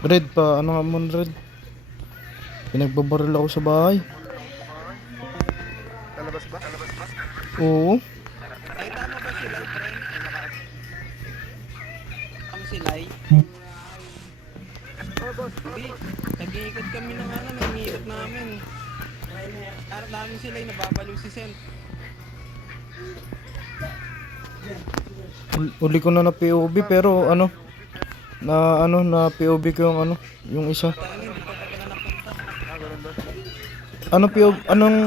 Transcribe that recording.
Red pa, ano nga mo Red? Pinagbabaril ako sa bahay. Lalabas ba? Oo. Nakita mo ba si Lai, friend? Kami si Lai? Oh, boss. Hindi. Nag-iikot kami ng ano, nag-iikot namin. Harap namin si Lai, nababaliw si Sen. Uli ko na POV pero na POV ko yung ano, yung isa. Tayo hindi pa pala napunta. Ah, ganun ba? Ano POV, anong